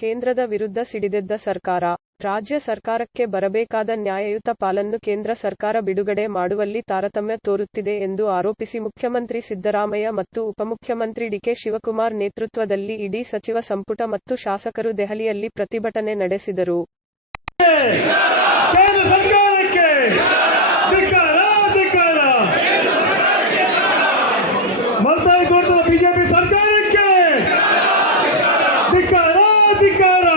ಕೇಂದ್ರದ ವಿರುದ್ಧ ಸಿಡಿದೆದ್ದ ಸರ್ಕಾರ, ರಾಜ್ಯ ಸರ್ಕಾರಕ್ಕೆ ಬರಬೇಕಾದ ನ್ಯಾಯಯುತ ಪಾಲನ್ನು ಕೇಂದ್ರ ಸರ್ಕಾರ ಬಿಡುಗಡೆ ಮಾಡುವಲ್ಲಿ ತಾರತಮ್ಯ ತೋರುತ್ತಿದೆ ಎಂದು ಆರೋಪಿಸಿ ಮುಖ್ಯಮಂತ್ರಿ ಸಿದ್ದರಾಮಯ್ಯ ಮತ್ತು ಉಪಮುಖ್ಯಮಂತ್ರಿ ಡಿ. ಕೆ. ಶಿವಕುಮಾರ್ ನೇತೃತ್ವದಲ್ಲಿ ಇಡೀ ಸಚಿವ ಸಂಪುಟ ಮತ್ತು ಶಾಸಕರು ದೆಹಲಿಯಲ್ಲಿ ಪ್ರತಿಭಟನೆ ನಡೆಸಿದರು. ಬಿಜೆಪಿ ಸರ್ಕಾರಕ್ಕೆ ಧಿಕ್ಕಾರ ಧಿಕ್ಕಾರ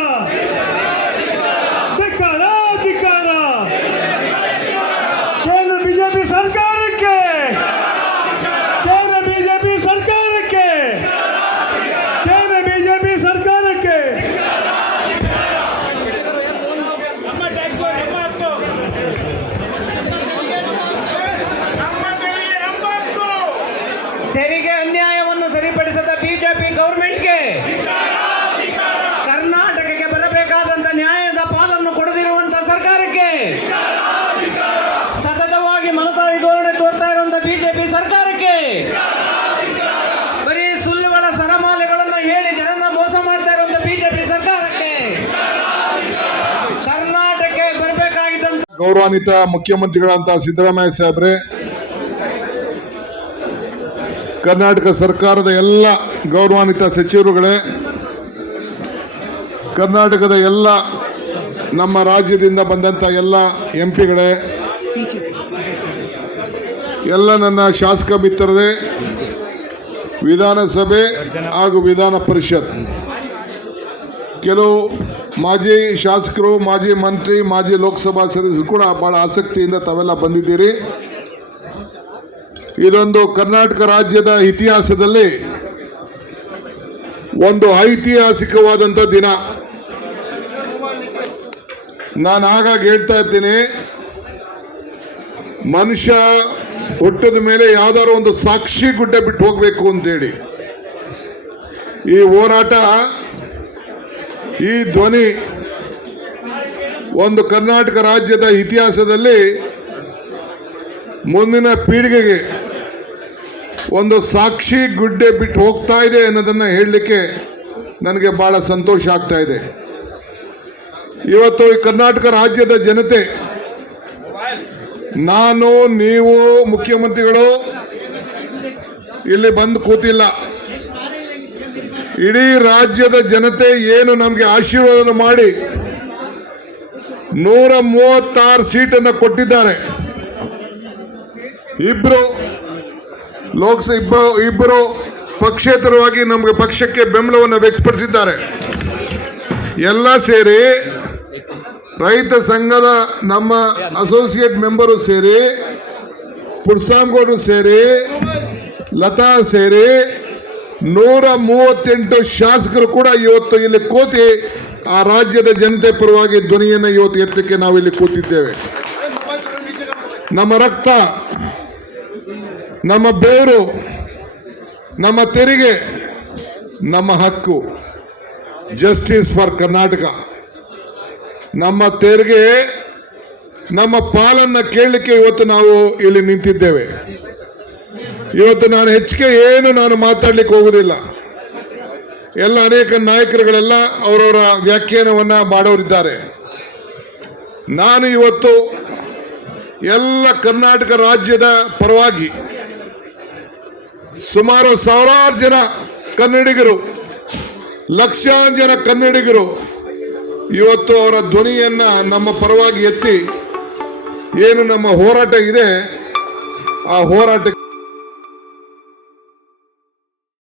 ಧಿಕ್ಕಾರ ಧಿಕ್ಕಾರ. ಕೇಂದ್ರ ಬಿಜೆಪಿ ಸರ್ಕಾರಕ್ಕೆ ಕೇಂದ್ರ ಬಿಜೆಪಿ ಸರ್ಕಾರಕ್ಕೆ ಕೇಂದ್ರ ಬಿಜೆಪಿ ಸರ್ಕಾರಕ್ಕೆ. ತೆರಿಗೆ ಅನ್ಯಾಯವನ್ನು ಸರಿಪಡಿಸದ ಬಿಜೆಪಿ ಗೌರ್ಮೆಂಟ್ಗೆ, ಕರ್ನಾಟಕಕ್ಕೆ ಬರಬೇಕಾದಂತ ನ್ಯಾಯದ ಪಾಲನ್ನು ಕೊಡದಿರುವಂತಹ ಸರ್ಕಾರಕ್ಕೆ, ಸತತವಾಗಿ ಮಲತಾಯಿ ಧೋರಣೆ ತೋರ್ತಾ ಇರುವಂತ ಬಿಜೆಪಿ ಸರ್ಕಾರಕ್ಕೆ, ಬರೀ ಸುಳ್ಳುಗಳ ಸರಮಾಲೆಗಳನ್ನು ಹೇಳಿ ಜನರನ್ನ ಮೋಸ ಮಾಡ್ತಾ ಇರುವಂತ ಬಿಜೆಪಿ ಸರ್ಕಾರಕ್ಕೆ, ಕರ್ನಾಟಕಕ್ಕೆ ಬರಬೇಕಾಗಿದ್ದಂತ ಗೌರವಾನ್ವಿತ ಮುಖ್ಯಮಂತ್ರಿಗಳಂತ ಸಿದ್ದರಾಮಯ್ಯ ಸಾಹೇಬ್ರೆ, ಕರ್ನಾಟಕ ಸರ್ಕಾರದ ಎಲ್ಲ ಗೌರವಾನ್ವಿತ ಸಚಿವರುಗಳೇ, ಕರ್ನಾಟಕದ ಎಲ್ಲ ನಮ್ಮ ರಾಜ್ಯದಿಂದ ಬಂದಂಥ ಎಲ್ಲ ಎಂಪಿಗಳೇ, ಎಲ್ಲ ನನ್ನ ಶಾಸಕ ಮಿತ್ರರೇ, ವಿಧಾನಸಭೆ ಹಾಗೂ ವಿಧಾನ ಪರಿಷತ್ ಕೆಲವು ಮಾಜಿ ಶಾಸಕರು, ಮಾಜಿ ಮಂತ್ರಿ, ಮಾಜಿ ಲೋಕಸಭಾ ಸದಸ್ಯರು ಕೂಡ ಭಾಳ ಆಸಕ್ತಿಯಿಂದ ತಾವೆಲ್ಲ ಬಂದಿದ್ದೀರಿ. ಇದೊಂದು ಕರ್ನಾಟಕ ರಾಜ್ಯದ ಇತಿಹಾಸದಲ್ಲಿ ಒಂದು ಐತಿಹಾಸಿಕವಾದಂಥ ದಿನ. ನಾನು ಆಗಾಗ ಹೇಳ್ತಾ ಇರ್ತೀನಿ, ಮನುಷ್ಯ ಹುಟ್ಟಿದ ಮೇಲೆ ಯಾವ್ದಾದ್ರು ಒಂದು ಸಾಕ್ಷಿ ಗುಡ್ಡೆ ಬಿಟ್ಟು ಹೋಗ್ಬೇಕು ಅಂತೇಳಿ. ಈ ಹೋರಾಟ, ಈ ಧ್ವನಿ ಒಂದು ಕರ್ನಾಟಕ ರಾಜ್ಯದ ಇತಿಹಾಸದಲ್ಲಿ ಮುಂದಿನ ಪೀಳಿಗೆಗೆ ಒಂದು ಸಾಕ್ಷಿ ಗುಡ್ಡೆ ಬಿಟ್ಟು ಹೋಗ್ತಾ ಇದೆ ಅನ್ನೋದನ್ನು ಹೇಳಲಿಕ್ಕೆ ನನಗೆ ಭಾಳ ಸಂತೋಷ ಆಗ್ತಾ ಇದೆ. ಇವತ್ತು ಈ ಕರ್ನಾಟಕ ರಾಜ್ಯದ ಜನತೆ, ನಾನು, ನೀವು, ಮುಖ್ಯಮಂತ್ರಿಗಳು ಇಲ್ಲಿ ಬಂದು ಕೂತಿಲ್ಲ. ಇಡೀ ರಾಜ್ಯದ ಜನತೆ ಏನು ನಮಗೆ ಆಶೀರ್ವಾದ ಮಾಡಿ 136 ಸೀಟನ್ನು ಕೊಟ್ಟಿದ್ದಾರೆ. ಇಬ್ಬರು ಪಕ್ಷೇತರವಾಗಿ ನಮಗೆ ಪಕ್ಷಕ್ಕೆ ಬೆಂಬಲವನ್ನು ವ್ಯಕ್ತಪಡಿಸಿದ್ದಾರೆ. ಎಲ್ಲ ಸೇರಿ ರೈತ ಸಂಘದ ನಮ್ಮ ಅಸೋಸಿಯೇಟ್ ಮೆಂಬರು ಸೇರಿ, ಪುಡ್ಸಾಮ್ಗೌಡರು ಸೇರಿ, ಲತಾ ಸೇರಿ 138 ಶಾಸಕರು ಕೂಡ ಇವತ್ತು ಇಲ್ಲಿ ಕೂತಿ ಆ ರಾಜ್ಯದ ಜನತೆ ಪರವಾಗಿ ಧ್ವನಿಯನ್ನು ಇವತ್ತು ಎತ್ತಲಿಕ್ಕೆ ನಾವಿಲ್ಲಿ ಕೂತಿದ್ದೇವೆ. ನಮ್ಮ ರಕ್ತ, ನಮ್ಮ ಬೇರು, ನಮ್ಮ ತೆರಿಗೆ, ನಮ್ಮ ಹಕ್ಕು, ಜಸ್ಟಿಸ್ ಫಾರ್ ಕರ್ನಾಟಕ. ನಮ್ಮ ತೆರಿಗೆ, ನಮ್ಮ ಪಾಲನ್ನು ಕೇಳಲಿಕ್ಕೆ ಇವತ್ತು ನಾವು ಇಲ್ಲಿ ನಿಂತಿದ್ದೇವೆ. ಇವತ್ತು ನಾನು ಹೆಚ್ಚಿಗೆ ನಾನು ಮಾತಾಡ್ಲಿಕ್ಕೆ ಹೋಗುವುದಿಲ್ಲ. ಎಲ್ಲ ಅನೇಕ ನಾಯಕರುಗಳೆಲ್ಲ ಅವರವರ ವ್ಯಾಖ್ಯಾನವನ್ನು ಮಾಡೋರಿದ್ದಾರೆ. ನಾನು ಇವತ್ತು ಎಲ್ಲ ಕರ್ನಾಟಕ ರಾಜ್ಯದ ಪರವಾಗಿ ಸುಮಾರು ಸಾವಿರಾರು ಜನ ಕನ್ನಡಿಗರು, ಲಕ್ಷಾಂತರ ಜನ ಕನ್ನಡಿಗರು ಇವತ್ತು ಅವರ ಧ್ವನಿಯನ್ನು ನಮ್ಮ ಪರವಾಗಿ ಎತ್ತಿ ಏನು ನಮ್ಮ ಹೋರಾಟ ಇದೆ, ಆ ಹೋರಾಟಕ್ಕೆ